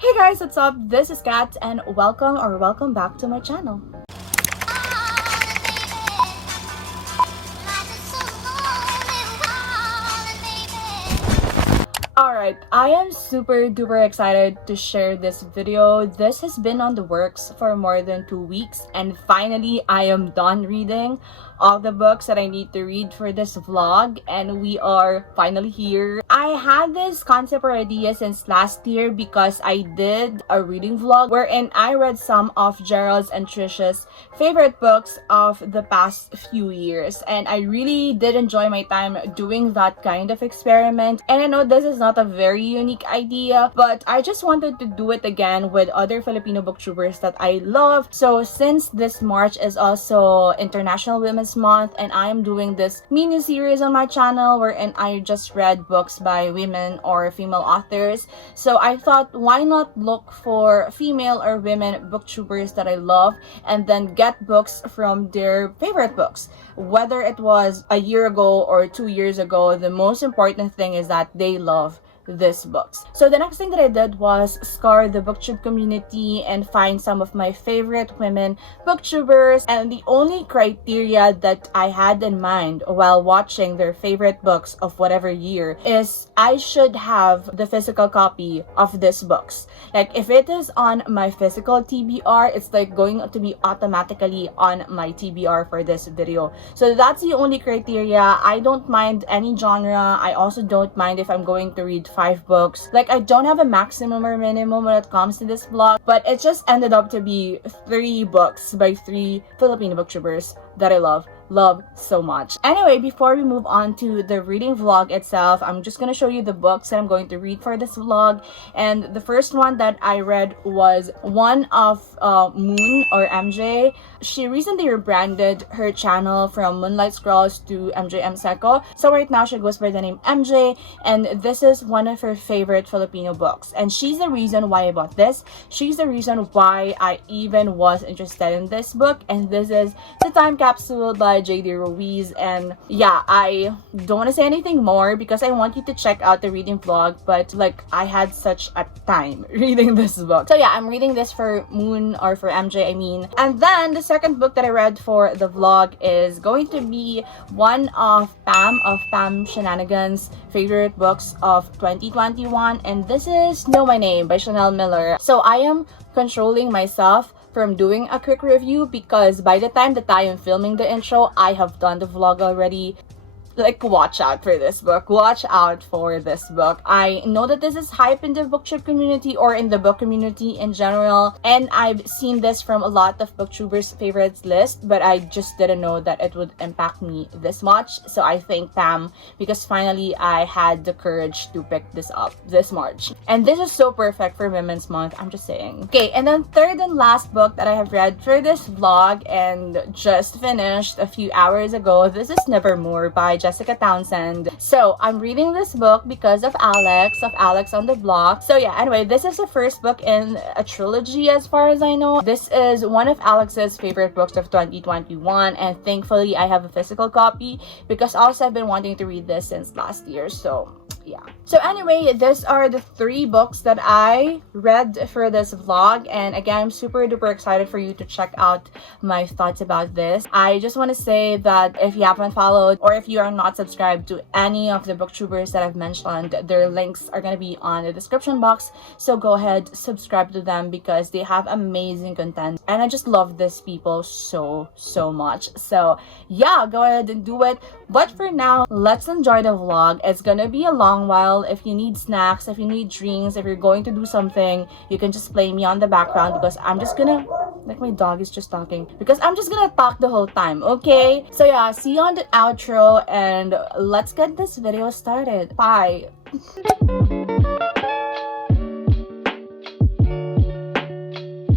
Hey guys, what's up? This is Kat and welcome back to my channel. Alright, I am super duper excited to share this video. This has been on the works for more than 2 weeks and finally I am done reading all the books that I need to read for this vlog and we are finally here. I had this concept or idea since last year because I did a reading vlog wherein I read some of Gerald's and Trish's favorite books of the past few years, and I really did enjoy my time doing that kind of experiment. And I know this is not a very unique idea, but I just wanted to do it again with other Filipino booktubers that I love. So since this March is also International Women's Month and I'm doing this mini series on my channel wherein I just read books by women or female authors, so I thought why not look for female or women booktubers that I love and then get books from their favorite books. Whether it was a year ago or 2 years ago, the most important thing is that they love these books. So the next thing that I did was scour the booktube community and find some of my favorite women booktubers, and the only criteria that I had in mind while watching their favorite books of whatever year is I should have the physical copy of these books. Like if it is on my physical TBR, it's like going to be automatically on my TBR for this video. So that's the only criteria. I don't mind any genre. I also don't mind if I'm going to read 5 books. Like I don't have a maximum or minimum when it comes to this vlog, but it just ended up to be 3 books by 3 Filipino booktubers that I love so much. Anyway, before we move on to the reading vlog itself, I'm just gonna show you the books that I'm going to read for this vlog. And the first one that I read was one of Moon or MJ. She recently rebranded her channel from Moonlight Scrolls to MJ M Seco. So right now she goes by the name MJ, and this is one of her favorite Filipino books. And she's the reason why I bought this. She's the reason why I even was interested in this book. And this is The Time Capsule by JD Ruiz. And yeah, I don't want to say anything more because I want you to check out the reading vlog, but like I had such a time reading this book. So yeah, I'm reading this for Moon, or for MJ I mean. And then the second book that I read for the vlog is going to be one of Pam Shenanigans' favorite books of 2021, and this is Know My Name by Chanel Miller. So I am controlling myself from doing a quick review because by the time that I am filming the intro, I have done the vlog already. Like, watch out for this book. Watch out for this book. I know that this is hype in the booktube community or in the book community in general, and I've seen this from a lot of booktubers' favorites list, but I just didn't know that it would impact me this much. So I thank Pam because finally I had the courage to pick this up this March. And this is so perfect for Women's Month, I'm just saying. Okay, and then third and last book that I have read for this vlog and just finished a few hours ago, this is Nevermoor by Jessica Townsend. So I'm reading this book because of Alex on the Block. So yeah, anyway, this is the first book in a trilogy as far as I know. This is one of Alex's favorite books of 2021, and thankfully I have a physical copy because also I've been wanting to read this since last year. So yeah. So anyway, these are the 3 books that I read for this vlog, and again, I'm super duper excited for you to check out my thoughts about this. I just want to say that if you haven't followed or if you are not subscribed to any of the booktubers that I've mentioned, their links are going to be on the description box, so go ahead, subscribe to them because they have amazing content and I just love these people so much. So yeah, go ahead and do it. But for now, let's enjoy the vlog. It's gonna be a long while. If you need snacks, if you need drinks, if you're going to do something, you can just play me on the background because I'm just gonna, like my dog is just talking, because I'm just gonna talk the whole time, okay? So yeah, see you on the outro and let's get this video started. Bye.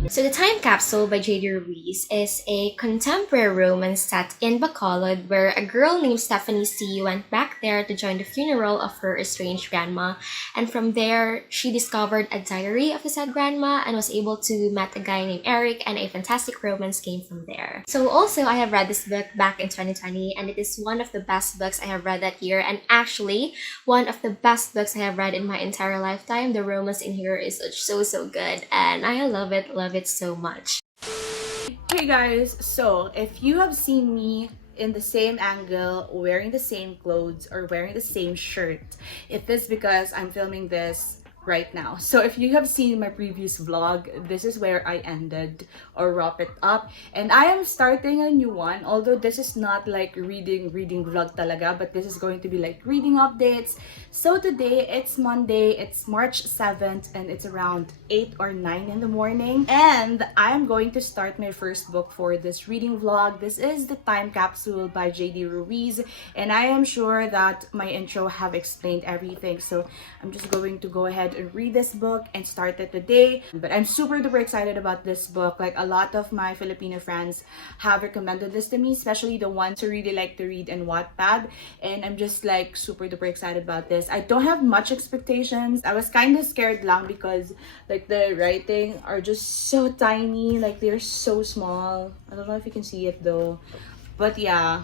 So The Time Capsule by J.D. Ruiz is a contemporary romance set in Bacolod where a girl named Stephanie C. went back there to join the funeral of her estranged grandma, and from there she discovered a diary of the said grandma and was able to meet a guy named Eric, and a fantastic romance came from there. So also I have read this book back in 2020, and it is one of the best books I have read that year, and actually one of the best books I have read in my entire lifetime. The romance in here is so good, and I love it so much. Hey guys, so if you have seen me in the same angle, wearing the same clothes, or wearing the same shirt, it is because I'm filming this right now. So if you have seen my previous vlog, this is where I ended or wrap it up, and I am starting a new one, although this is not like reading vlog talaga, but this is going to be like reading updates. So today it's Monday, it's March 7th, and it's around 8 or 9 in the morning, and I'm going to start my first book for this reading vlog. This is The Time Capsule by J.D. Ruiz, and I am sure that my intro have explained everything, so I'm just going to go ahead and read this book and start it today. But I'm super duper excited about this book. Like, a lot of my Filipino friends have recommended this to me, especially the ones who really like to read in Wattpad, and I'm just like super duper excited about this. I don't have much expectations. I was kind of scared lang because like the writing are just so tiny, like they're so small. I don't know if you can see it though, but yeah,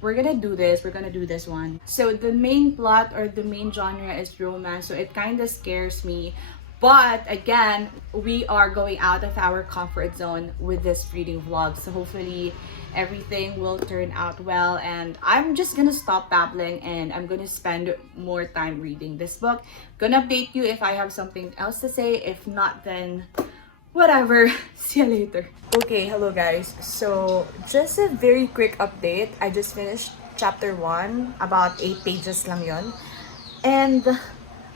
we're gonna do this one. So the main plot or the main genre is romance, so it kind of scares me, but again, we are going out of our comfort zone with this reading vlog, so hopefully everything will turn out well, and I'm just gonna stop babbling and I'm gonna spend more time reading this book. Gonna update you if I have something else to say. If not, then whatever. See you later. Okay, hello guys. So just a very quick update. I just finished chapter 1, about 8 pages lang yon. And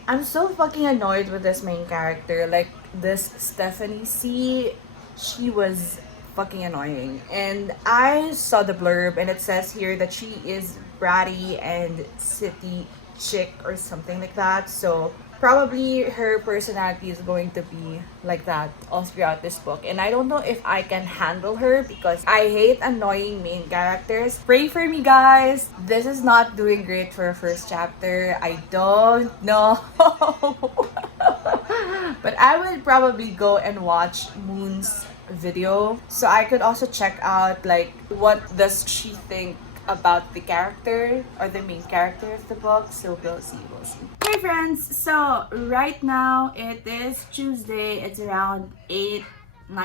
I'm so fucking annoyed with this main character. Like, this Stephanie C, she was fucking annoying. And I saw the blurb and it says here that she is bratty and city chick or something like that. So probably her personality is going to be like that all throughout this book, and I don't know if I can handle her because I hate annoying main characters. Pray for me, guys. This is not doing great for a first chapter. I don't know. But I would probably go and watch Moon's video so I could also check out like what does she think about the character or the main character of the book. So we'll see. Hey friends, so right now it is Tuesday. It's around 8-9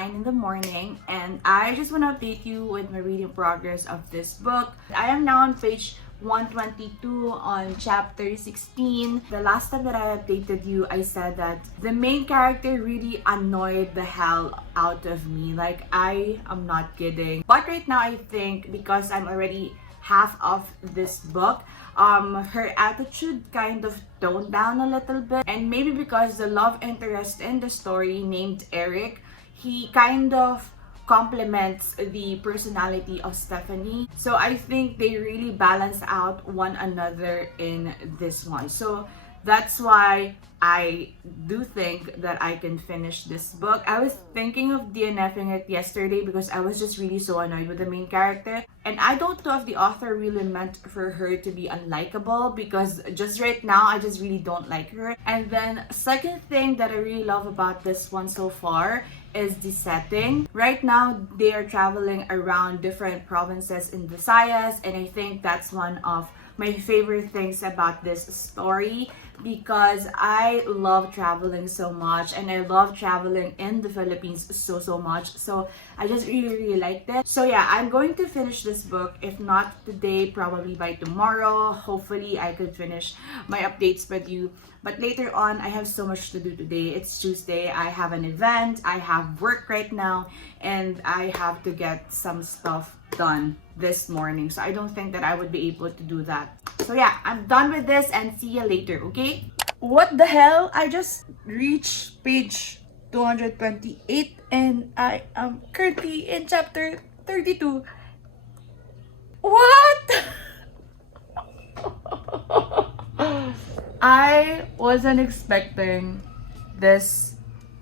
in the morning, and I just want to update you with my reading progress of this book. I am now on page 122 on chapter 16. The last time that I updated you, I said that the main character really annoyed the hell out of me. Like, I am not kidding. But right now I think because I'm already half of this book, her attitude kind of toned down a little bit, and maybe because the love interest in the story named Eric, he kind of complements the personality of Stephanie. So I think they really balance out one another in this one. So that's why I do think that I can finish this book. I was thinking of DNFing it yesterday because I was just really so annoyed with the main character. And I don't know if the author really meant for her to be unlikable, because just right now, I just really don't like her. And then second thing that I really love about this one so far is the setting. Right now, they are traveling around different provinces in Visayas, and I think that's one of my favorite things about this story, because I love traveling so much and I love traveling in the Philippines so much. So I just really liked it. So yeah, I'm going to finish this book. If not today, probably by tomorrow. Hopefully I could finish my updates with you. But later on, I have so much to do today. It's Tuesday. I have an event. I have work right now. And I have to get some stuff done this morning. So I don't think that I would be able to do that. So yeah, I'm done with this and see you later, okay? What the hell? I just reached page 228 and I am currently in chapter 32. What? I wasn't expecting this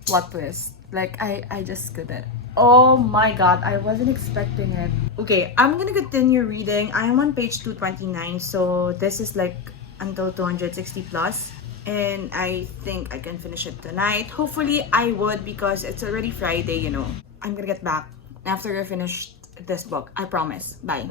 plot twist. Like, I just couldn't. Oh my god, I wasn't expecting it. Okay, I'm gonna continue reading. I am on page 229, so this is like until 260 plus. And I think I can finish it tonight. Hopefully, I would because it's already Friday, you know. I'm gonna get back after I finish this book. I promise. Bye.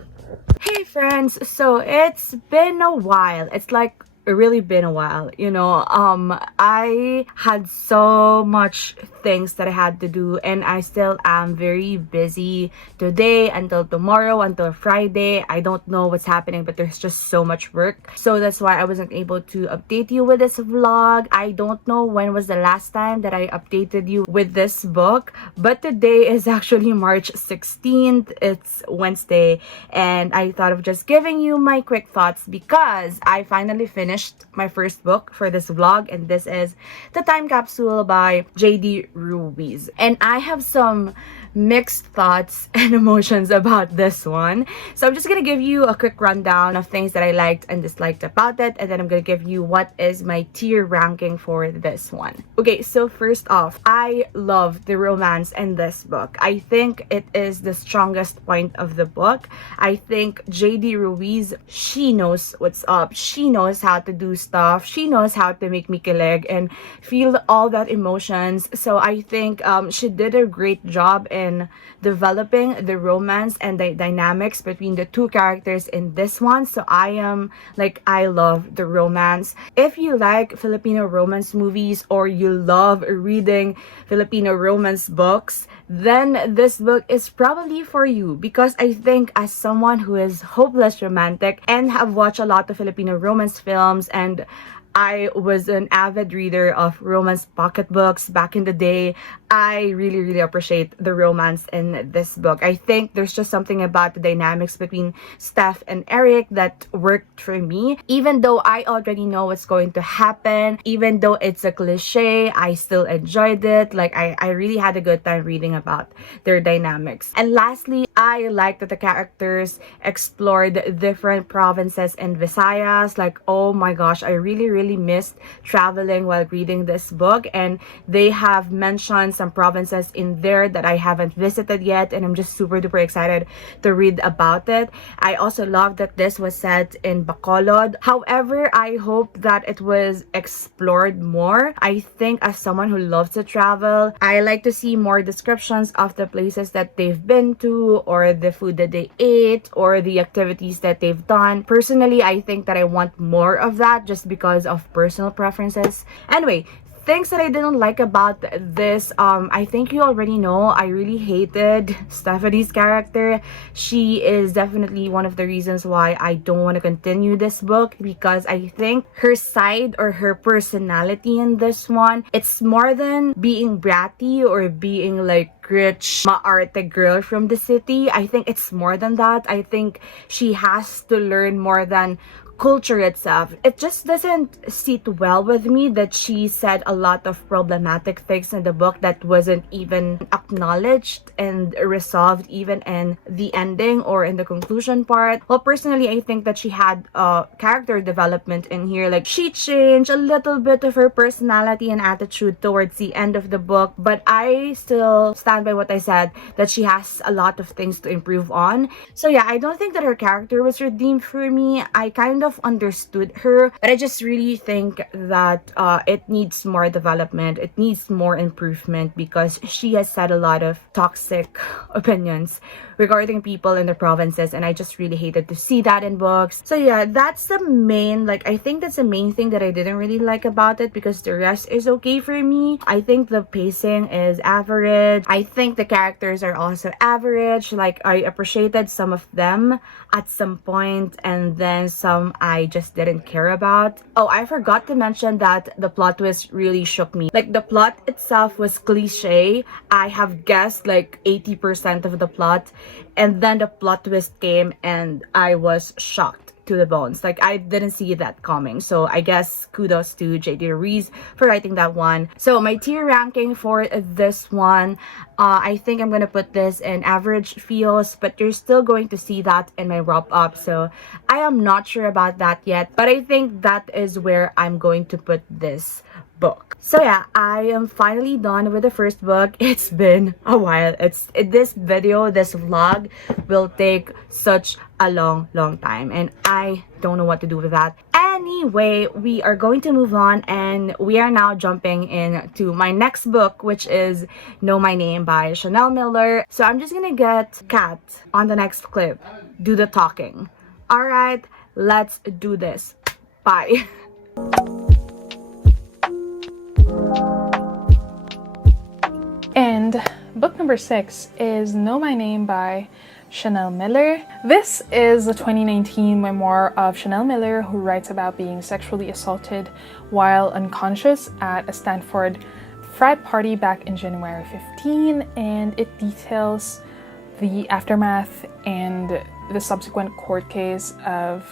Hey friends, so it's been a while. It's like really been a while, you know. I had so much things that I had to do, and I still am very busy today until tomorrow, until Friday. I don't know what's happening, but there's just so much work, so that's why I wasn't able to update you with this vlog. I don't know when was the last time that I updated you with this book, but today is actually March 16th. It's Wednesday, and I thought of just giving you my quick thoughts because I finally finished my first book for this vlog, and this is The Time Capsule by J.D. Ruiz. And I have some mixed thoughts and emotions about this one, so I'm just gonna give you a quick rundown of things that I liked and disliked about it, and then I'm gonna give you what is my tier ranking for this one. Okay, so first off, I love the romance in this book. I think it is the strongest point of the book. I think J.D. Ruiz, she knows what's up. She knows how to do stuff. She knows how to make me kilig and feel all that emotions. So I think she did a great job in developing the romance and the dynamics between the two characters in this one. So I love the romance. If you like Filipino romance movies or you love reading Filipino romance books, then this book is probably for you, because I think as someone who is hopeless romantic and have watched a lot of Filipino romance films, and I was an avid reader of romance pocketbooks back in the day, I really appreciate the romance in this book. I think there's just something about the dynamics between Steph and Eric that worked for me. Even though I already know what's going to happen, even though it's a cliche, I still enjoyed it. Like, I really had a good time reading about their dynamics. And lastly, I like that the characters explored different provinces in Visayas. Like, oh my gosh, I really missed traveling while reading this book, and they have mentioned some provinces in there that I haven't visited yet, and I'm just super duper excited to read about it. I also love that this was set in Bacolod. However, I hope that it was explored more. I think as someone who loves to travel, I like to see more descriptions of the places that they've been to, or the food that they ate, or the activities that they've done. Personally, I think that I want more of that just because of personal preferences. Anyway, things that I didn't like about this, I think you already know, I really hated Stephanie's character. She is definitely one of the reasons why I don't want to continue this book, because I think her side or her personality in this one, it's more than being bratty or being like rich maarte girl from the city. I think it's more than that. I think she has to learn more than culture itself. It just doesn't sit well with me that she said a lot of problematic things in the book that wasn't even acknowledged and resolved even in the ending or in the conclusion part. Well, personally, I think that she had character development in here. Like, she changed a little bit of her personality and attitude towards the end of the book, but I still stand by what I said, that she has a lot of things to improve on. So yeah, I don't think that her character was redeemed for me. I kind of understood her, but I just really think that it needs more development. It needs more improvement, because she has said a lot of toxic opinions regarding people in the provinces, and I just really hated to see that in books. So yeah, that's the main, I think that's the main thing that I didn't really like about it, because the rest is okay for me. I think the pacing is average. I think the characters are also average. Like, I appreciated some of them at some point, and then some I just didn't care about. Oh, I forgot to mention that the plot twist really shook me. Like, the plot itself was cliche. I have guessed like 80% of the plot, and then the plot twist came and I was shocked to the bones. Like, I didn't see that coming. So I guess kudos to J.D. Ruiz for writing that one. So my tier ranking for this one, I think I'm gonna put this in average feels, but you're still going to see that in my wrap up. So I am not sure about that yet, but I think that is where I'm going to put this book. So yeah, I am finally done with the first book. It's been a while. This vlog will take such a long time, and I don't know what to do with that. Anyway, we are going to move on, and we are now jumping into my next book, which is Know My Name by Chanel Miller. So I'm just gonna get Kat on the next clip do the talking. All right, let's do this. Bye. And book number 6 is Know My Name by Chanel Miller. This is a 2019 memoir of Chanel Miller, who writes about being sexually assaulted while unconscious at a Stanford frat party back in January 15, and it details the aftermath and the subsequent court case of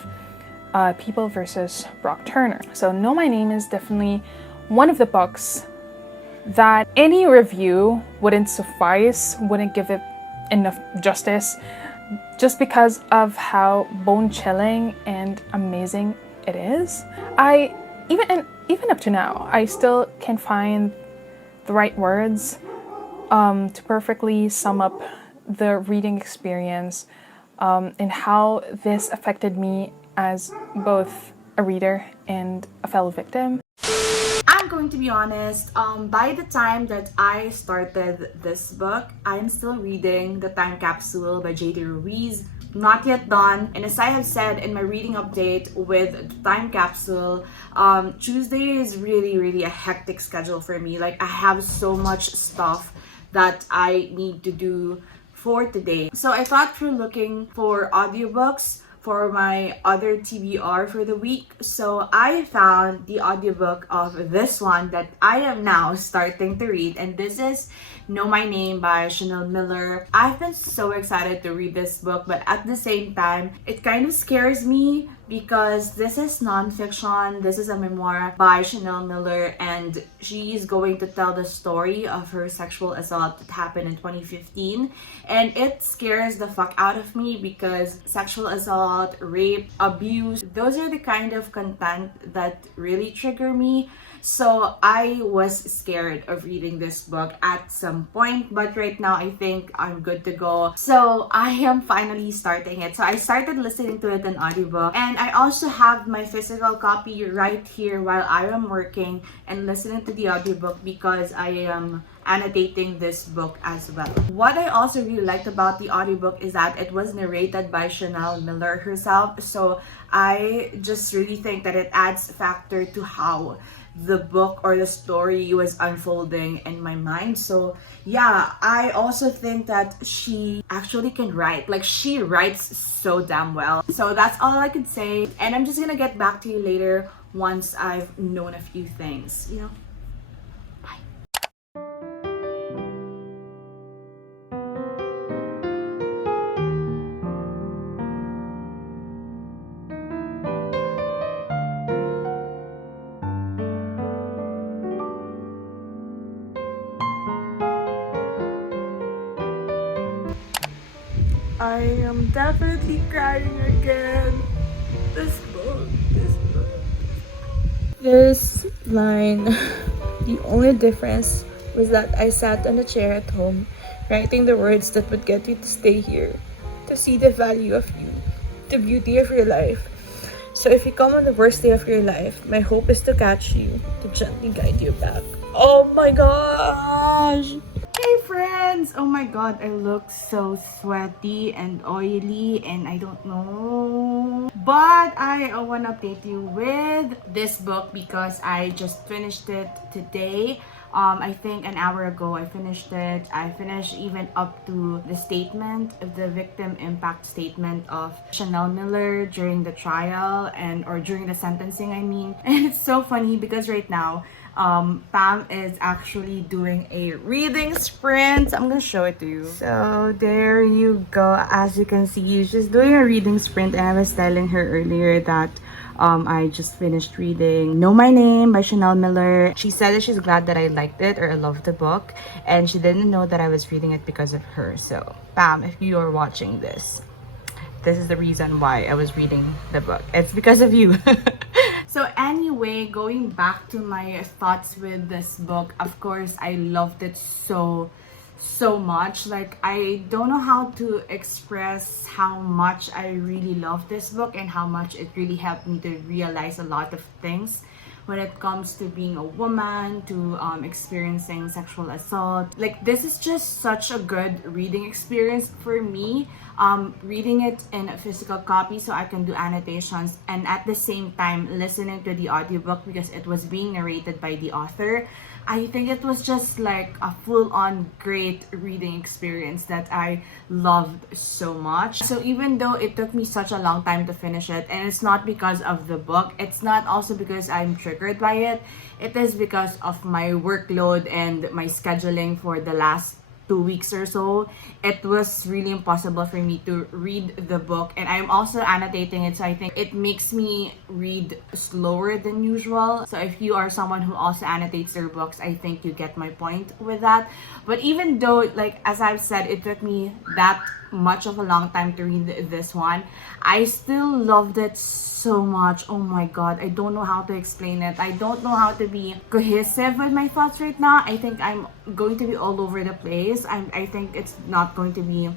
People versus Brock Turner. So Know My Name is definitely one of the books that any review wouldn't suffice, wouldn't give it enough justice, just because of how bone-chilling and amazing it is. Even up to now, I still can't find the right words to perfectly sum up the reading experience and how this affected me as both a reader and a fellow victim. I'm going to be honest, by the time that I started this book, I'm still reading The Time Capsule by J.D. Ruiz. Not yet done. And as I have said in my reading update with The Time Capsule, Tuesday is really a hectic schedule for me. Like, I have so much stuff that I need to do for today. So I thought through looking for audiobooks for my other TBR for the week. So I found the audiobook of this one that I am now starting to read, and this is Know My Name by Chanel Miller. I've been so excited to read this book, but at the same time, it kind of scares me because this is nonfiction. This is a memoir by Chanel Miller, and she is going to tell the story of her sexual assault that happened in 2015. And it scares the fuck out of me because sexual assault, rape, abuse, those are the kind of content that really trigger me. So I was scared of reading this book at some point, but right now I think I'm good to go. So I am finally starting it. So I started listening to it in audiobook, and I also have my physical copy right here while I am working and listening to the audiobook because I am annotating this book as well. What I also really liked about the audiobook is that it was narrated by Chanel Miller herself. So I just really think that it adds factor to how the book or the story was unfolding in my mind. So yeah, I also think that she actually can write. Like, she writes so damn well. So that's all I could say, and I'm just gonna get back to you later once I've known a few things, you know. I am definitely crying again. This book. This line, the only difference was that I sat on a chair at home, writing the words that would get you to stay here, to see the value of you, the beauty of your life. So if you come on the worst day of your life, my hope is to catch you, to gently guide you back. Oh my gosh! Hey friends! Oh my god, I look so sweaty and oily and I don't know. But I want to update you with this book because I just finished it today. I think an hour ago I finished it. I finished even up to the statement, the victim impact statement of Chanel Miller during the trial or during the sentencing, I mean. And it's so funny because right now, Pam is actually doing a reading sprint. I'm gonna show it to you. So there you go. As you can see, she's doing a reading sprint, and I was telling her earlier that I just finished reading Know My Name by Chanel Miller. She said that she's glad that I liked it or I loved the book, and she didn't know that I was reading it because of her. So Pam, if you are watching this, this is the reason why I was reading the book. It's because of you. So anyway, going back to my thoughts with this book, of course, I loved it so much. Like, I don't know how to express how much I really love this book and how much it really helped me to realize a lot of things when it comes to being a woman, to experiencing sexual assault. Like, this is just such a good reading experience for me. Reading it in a physical copy so I can do annotations, and at the same time listening to the audiobook because it was being narrated by the author. I think it was just like a full-on great reading experience that I loved so much. So even though it took me such a long time to finish it, and it's not because of the book, it's not also because I'm triggered by it, it is because of my workload and my scheduling for the last 2 weeks or so. It was really impossible for me to read the book, and I'm also annotating it, so I think it makes me read slower than usual. So if you are someone who also annotates their books, I think you get my point with that. But even though, like, as I've said, it took me that much of a long time to read this one, I still loved it so much. Oh my god, I don't know how to explain it. I don't know how to be cohesive with my thoughts right now. I think I'm going to be all over the place. I think it's not going to be,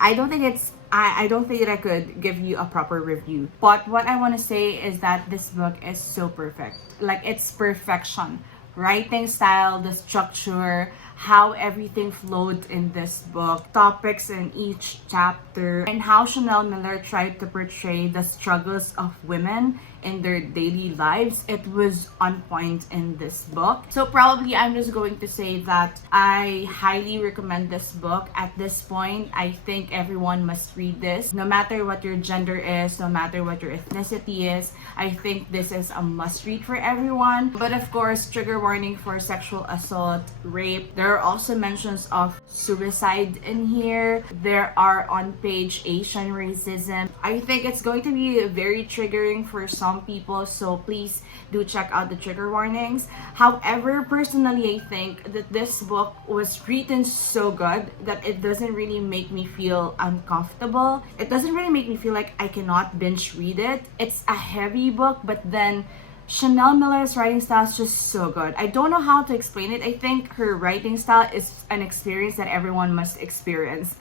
I don't think that I could give you a proper review. But what I want to say is that this book is so perfect. Like, it's perfection. Writing style, the structure, how everything flowed in this book, topics in each chapter, and how Chanel Miller tried to portray the struggles of women in their daily lives. It was on point in this book. So probably I'm just going to say that I highly recommend this book. At this point, I think everyone must read this. No matter what your gender is, no matter what your ethnicity is, I think this is a must read for everyone. But of course, trigger warning for sexual assault, rape. There are also mentions of suicide in here. There are on page Asian racism. I think it's going to be very triggering for some people, so please do check out the trigger warnings. However, personally, I think that this book was written so good that it doesn't really make me feel uncomfortable. It doesn't really make me feel like I cannot binge read it. It's a heavy book, but then Chanel Miller's writing style is just so good. I don't know how to explain it. I think her writing style is an experience that everyone must experience.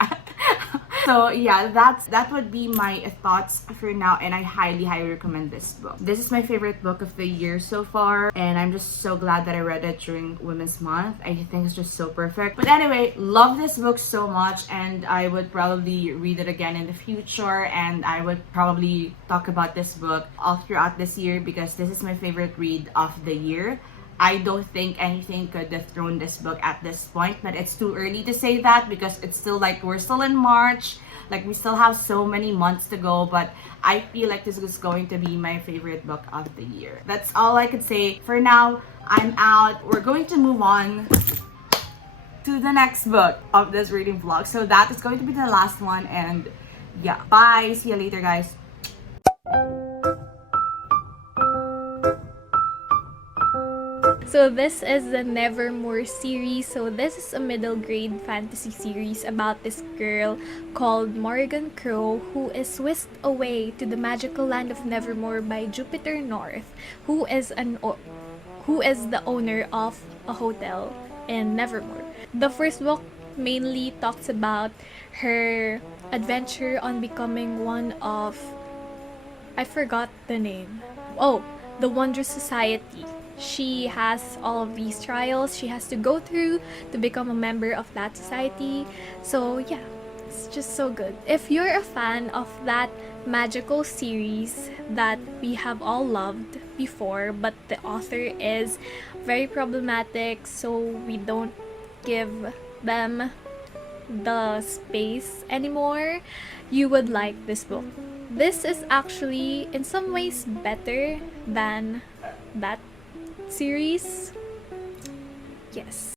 So yeah, that would be my thoughts for now, and I highly recommend this book. This is my favorite book of the year so far, and I'm just so glad that I read it during Women's Month. I think it's just so perfect. But anyway, love this book so much, and I would probably read it again in the future, and I would probably talk about this book all throughout this year because this is my favorite read of the year. I don't think anything could dethrone this book at this point, but it's too early to say that because it's still like we're still in March. Like, we still have so many months to go, but I feel like this is going to be my favorite book of the year. That's all I could say. For now, I'm out. We're going to move on to the next book of this reading vlog. So that is going to be the last one, and yeah, bye. See you later, guys. So this is the Nevermoor series. So this is a middle grade fantasy series about this girl called Morrigan Crow who is whisked away to the magical land of Nevermoor by Jupiter North, who is the owner of a hotel in Nevermoor. The first book mainly talks about her adventure on becoming one of, I forgot the name. Oh, the Wondrous Society. She has all of these trials she has to go through to become a member of that society. So yeah, it's just so good. If you're a fan of that magical series that we have all loved before, but the author is very problematic, so we don't give them the space anymore, you would like this book. This is actually in some ways better than that series. Yes.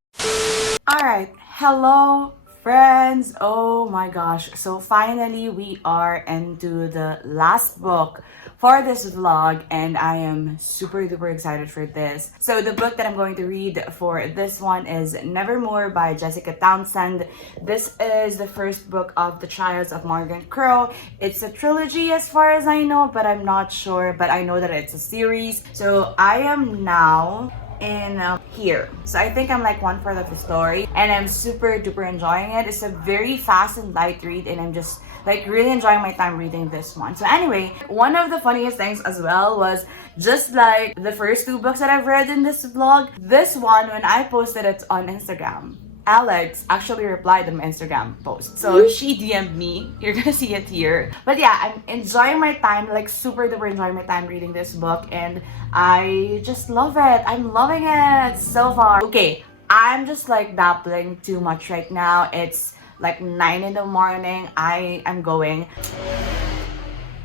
Alright, hello Friends, oh my gosh. So finally, we are into the last book for this vlog, and I am super duper excited for this. So the book that I'm going to read for this one is Nevermoor by Jessica Townsend. This is the first book of the Trials of Morgan Crow. It's a trilogy as far as I know, but I'm not sure, but I know that it's a series. So I am now in here. So I think I'm like 1/4 of the story, and I'm super duper enjoying it. It's a very fast and light read, and I'm just like really enjoying my time reading this one. So anyway, one of the funniest things as well was just like the first 2 books that I've read in this vlog, this one, when I posted it on Instagram, Alex actually replied to my Instagram post. So she DM'd me. You're gonna see it here. But yeah, I'm enjoying my time, like super duper enjoying my time reading this book, and I just love it. I'm loving it so far. Okay, I'm just like dabbling too much right now. It's like 9 in the morning. I am going.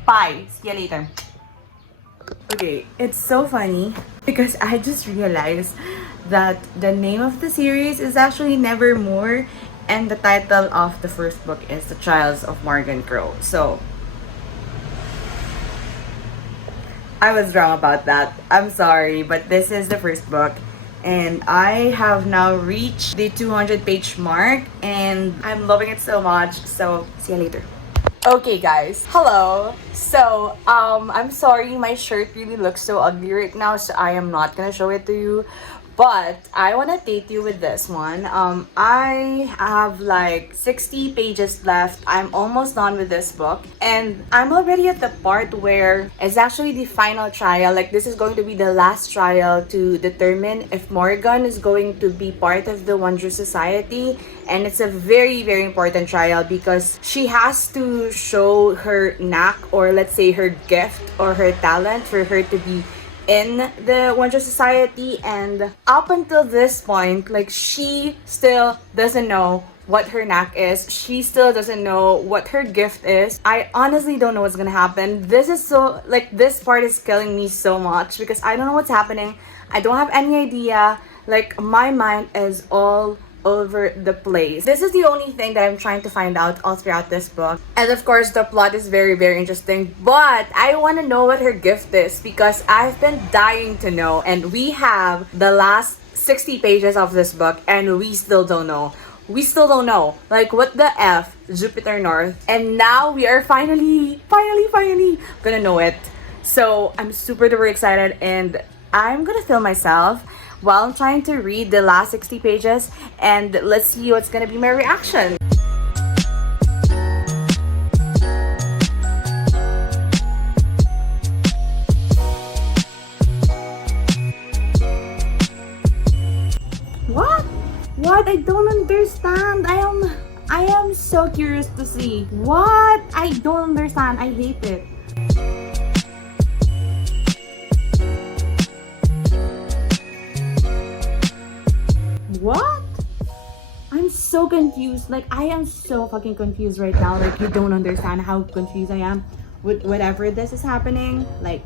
Bye. See you later. Okay, it's so funny because I just realized that the name of the series is actually Nevermoor, and the title of the first book is The Trials of Morgan Crow. So I was wrong about that. I'm sorry, but this is the first book, and I have now reached the 200-page mark, and I'm loving it so much. So see you later. Okay guys, hello. So I'm sorry, my shirt really looks so ugly right now, so I am not gonna show it to you, but I want to date you with this one. I have like 60 pages left. I'm almost done with this book, and I'm already at the part where it's actually the final trial. Like, this is going to be the last trial to determine if Morgan is going to be part of the Wonder Society. And it's a very, very important trial because she has to show her knack, or let's say her gift or her talent, for her to be in the Wonder Society. And up until this point, like, she still doesn't know what her knack is. She still doesn't know what her gift is. I honestly don't know what's gonna happen. This is so, like, this part is killing me so much because I don't know what's happening. I don't have any idea. Like, my mind is all over the place. This is the only thing that I'm trying to find out all throughout this book. And of course, the plot is very, very interesting, but I want to know what her gift is because I've been dying to know. And we have the last 60 pages of this book, and we still don't know. We still don't know. Like, what the F, Jupiter North. And now we are finally gonna know it. So I'm super duper excited, and I'm gonna film myself while I'm trying to read the last 60 pages, and let's see what's gonna be my reaction. What? What? I don't understand. I am so curious to see. What? I don't understand. I hate it. What? I'm so confused. Like, I am so fucking confused right now. Like, you don't understand how confused I am with whatever this is happening. Like,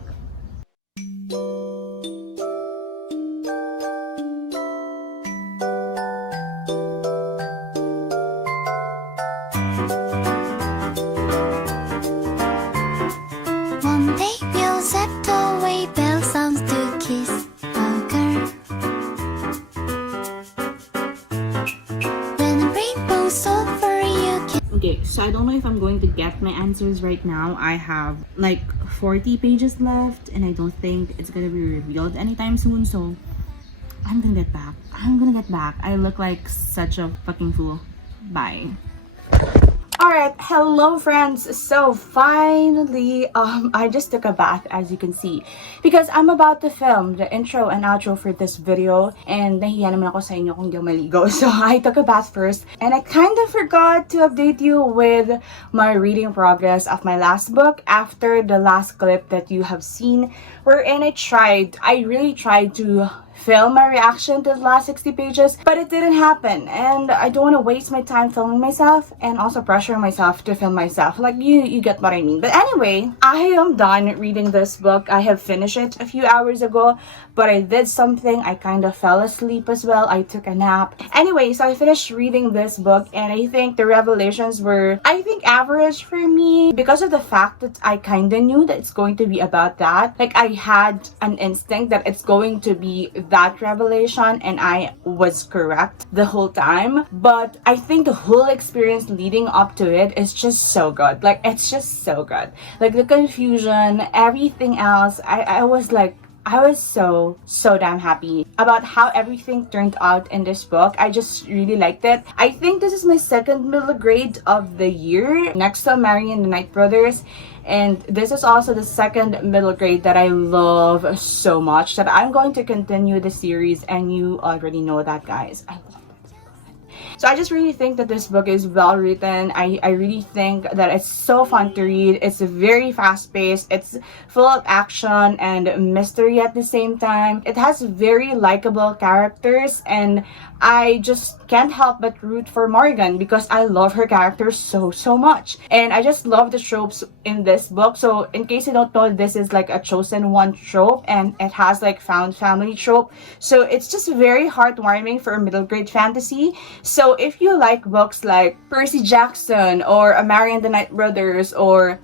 one day we'll set away bell sounds to kiss a girl. When the rainbow's over, you can. okay, so I don't know if I'm going to get my answers right now. I have like 40 pages left, and I don't think it's gonna be revealed anytime soon. So I'm gonna get back. I look like such a fucking fool. Bye. Alright, hello friends. So finally, I just took a bath, as you can see, because I'm about to film the intro and outro for this video, and nahiya naman ako sa inyo kung di ako maligo. So I took a bath first, and I kind of forgot to update you with my reading progress of my last book after the last clip that you have seen, wherein I really tried to film my reaction to the last 60 pages, but it didn't happen, and I don't want to waste my time filming myself and also pressure myself to film myself. Like, you get what I mean. But anyway, I am done reading this book. I have finished it a few hours ago, but I did something. I kind of fell asleep as well. I took a nap. Anyway, so I finished reading this book, and I think the revelations were, I think, average for me because of the fact that I kind of knew that it's going to be about that. Like, I had an instinct that it's going to be that revelation, and I was correct the whole time. But I think the whole experience leading up to it is just so good. Like, it's just so good. Like, the confusion, everything else, I was like, I was so damn happy about how everything turned out in this book. I just really liked it. I think this is my second middle grade of the year, next to Mary and the Knight Brothers. And this is also the second middle grade that I love so much that I'm going to continue the series, and you already know that, guys. I love it. So I just really think that this book is well written. I really think that it's so fun to read. It's very fast paced. It's full of action and mystery at the same time. It has very likable characters, and I just can't help but root for Morgan because I love her character so much. And I just love the tropes in this book. So in case you don't know, this is like a chosen one trope, and it has like found family trope. So it's just very heartwarming for a middle grade fantasy. So if you like books like Percy Jackson or A Mary and the Knight Brothers or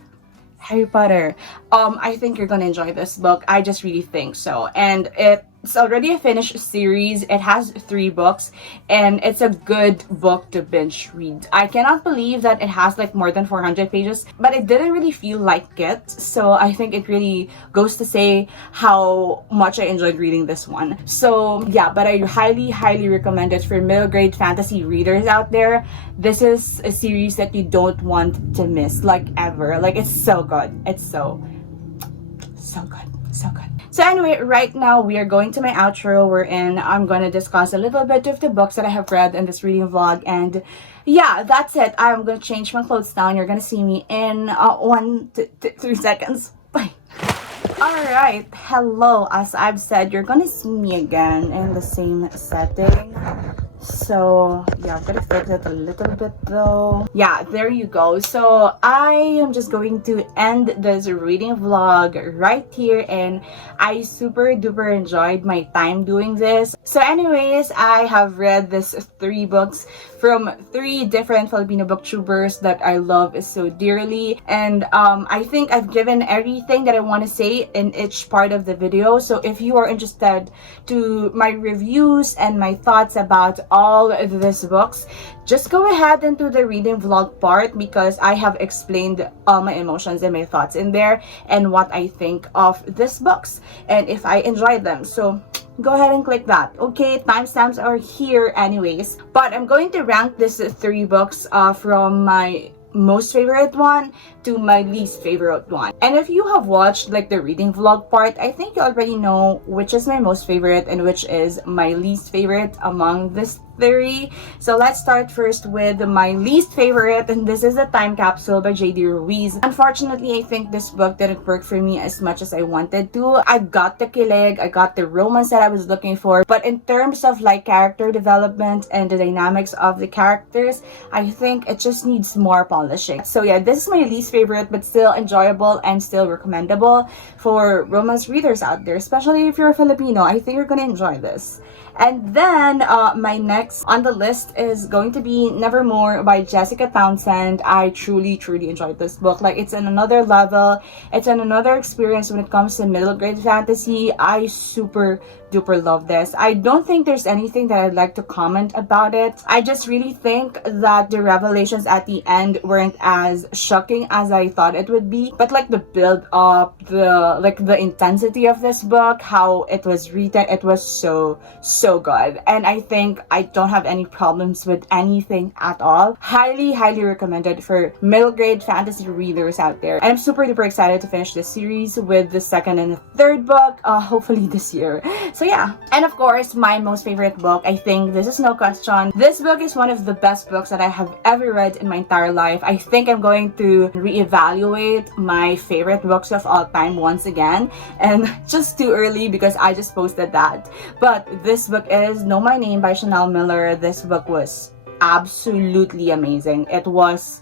Harry Potter, I think you're gonna enjoy this book. I just really think so. And it's already a finished series. It has 3 books, and it's a good book to binge read. I cannot believe that it has like more than 400 pages, but it didn't really feel like it. So I think it really goes to say how much I enjoyed reading this one. So yeah, but I highly recommend it for middle grade fantasy readers out there. This is a series that you don't want to miss, like, ever. Like, it's so good. It's so good. So good. So anyway, right now we are going to my outro wherein I'm going to discuss a little bit of the books that I have read in this reading vlog. And yeah, that's it. I'm going to change my clothes now, and you're going to see me in 1 to 3 seconds. Bye. Alright, hello. As I've said, you're going to see me again in the same setting. So yeah, I'm gonna fix it a little bit though. Yeah, there you go. So I am just going to end this reading vlog right here, and I super duper enjoyed my time doing this. So anyways, I have read this 3 books from 3 different Filipino booktubers that I love so dearly, and I think I've given everything that I want to say in each part of the video. So if you are interested to my reviews and my thoughts about all of these books, just go ahead and do the reading vlog part, because I have explained all my emotions and my thoughts in there and what I think of these books and if I enjoyed them. So go ahead and click that. Okay, timestamps are here anyways, but I'm going to rank these 3 books from my most favorite one to my least favorite one. And if you have watched like the reading vlog part, I think you already know which is my most favorite and which is my least favorite among this 3. So let's start first with my least favorite, and this is The Time Capsule by J.D. Ruiz. Unfortunately, I think this book didn't work for me as much as I wanted to. I got the kilig, I got the romance that I was looking for, but in terms of like character development and the dynamics of the characters, I think it just needs more polishing. So yeah, this is my least favorite, but still enjoyable and still recommendable for romance readers out there, especially if you're Filipino. I think you're gonna enjoy this. And then my next on the list is going to be Nevermoor by Jessica Townsend. I truly enjoyed this book. Like, it's in another level. It's in another experience when it comes to middle grade fantasy. I super duper love this. I don't think there's anything that I'd like to comment about it. I just really think that the revelations at the end weren't as shocking as I thought it would be. But like the build up, the intensity of this book, how it was written, it was so so good, and I think I don't have any problems with anything at all. Highly recommended for middle grade fantasy readers out there, and I'm super duper excited to finish this series with the second and the third book, hopefully this year. So yeah, and of course my most favorite book, I think this is no question, this book is one of the best books that I have ever read in my entire life. I think I'm going to reevaluate my favorite books of all time once again, and just too early because I just posted that. But this book is Know My Name by Chanel Miller. This book was absolutely amazing. It was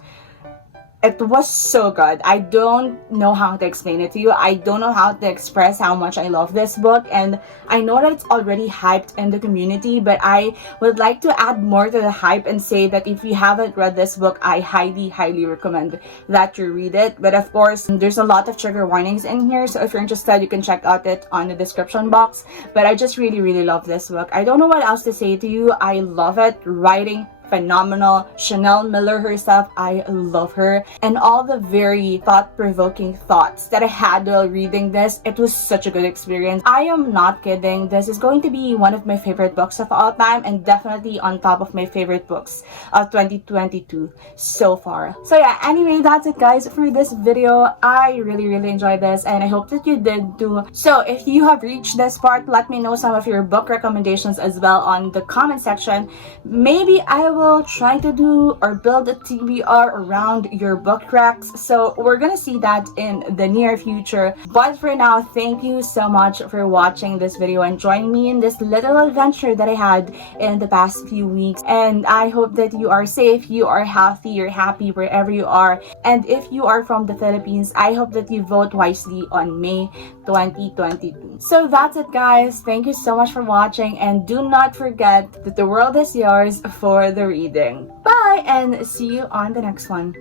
so good. I don't know how to explain it to you. I don't know how to express how much I love this book, and I know that it's already hyped in the community, but I would like to add more to the hype and say that if you haven't read this book, I highly recommend that you read it. But of course, there's a lot of trigger warnings in here, so if you're interested, you can check out it on the description box. But I just really love this book. I don't know what else to say to you. I love it. Writing phenomenal. Chanel Miller herself, I love her, and all the very thought-provoking thoughts that I had while reading this, it was such a good experience. I am not kidding. This is going to be one of my favorite books of all time, and definitely on top of my favorite books of 2022 so far. So yeah, anyway, that's it guys for this video. I really enjoyed this, and I hope that you did too. So if you have reached this part, let me know some of your book recommendations as well on the comment section. Maybe I will try to do or build a TBR around your book racks, so we're gonna see that in the near future. But for now, thank you so much for watching this video and joining me in this little adventure that I had in the past few weeks. And I hope that you are safe, you are healthy, you're happy wherever you are. And if you are from the Philippines, I hope that you vote wisely on May 2022. So that's it guys. Thank you so much for watching, and do not forget that the world is yours for the reading. Bye, and see you on the next one.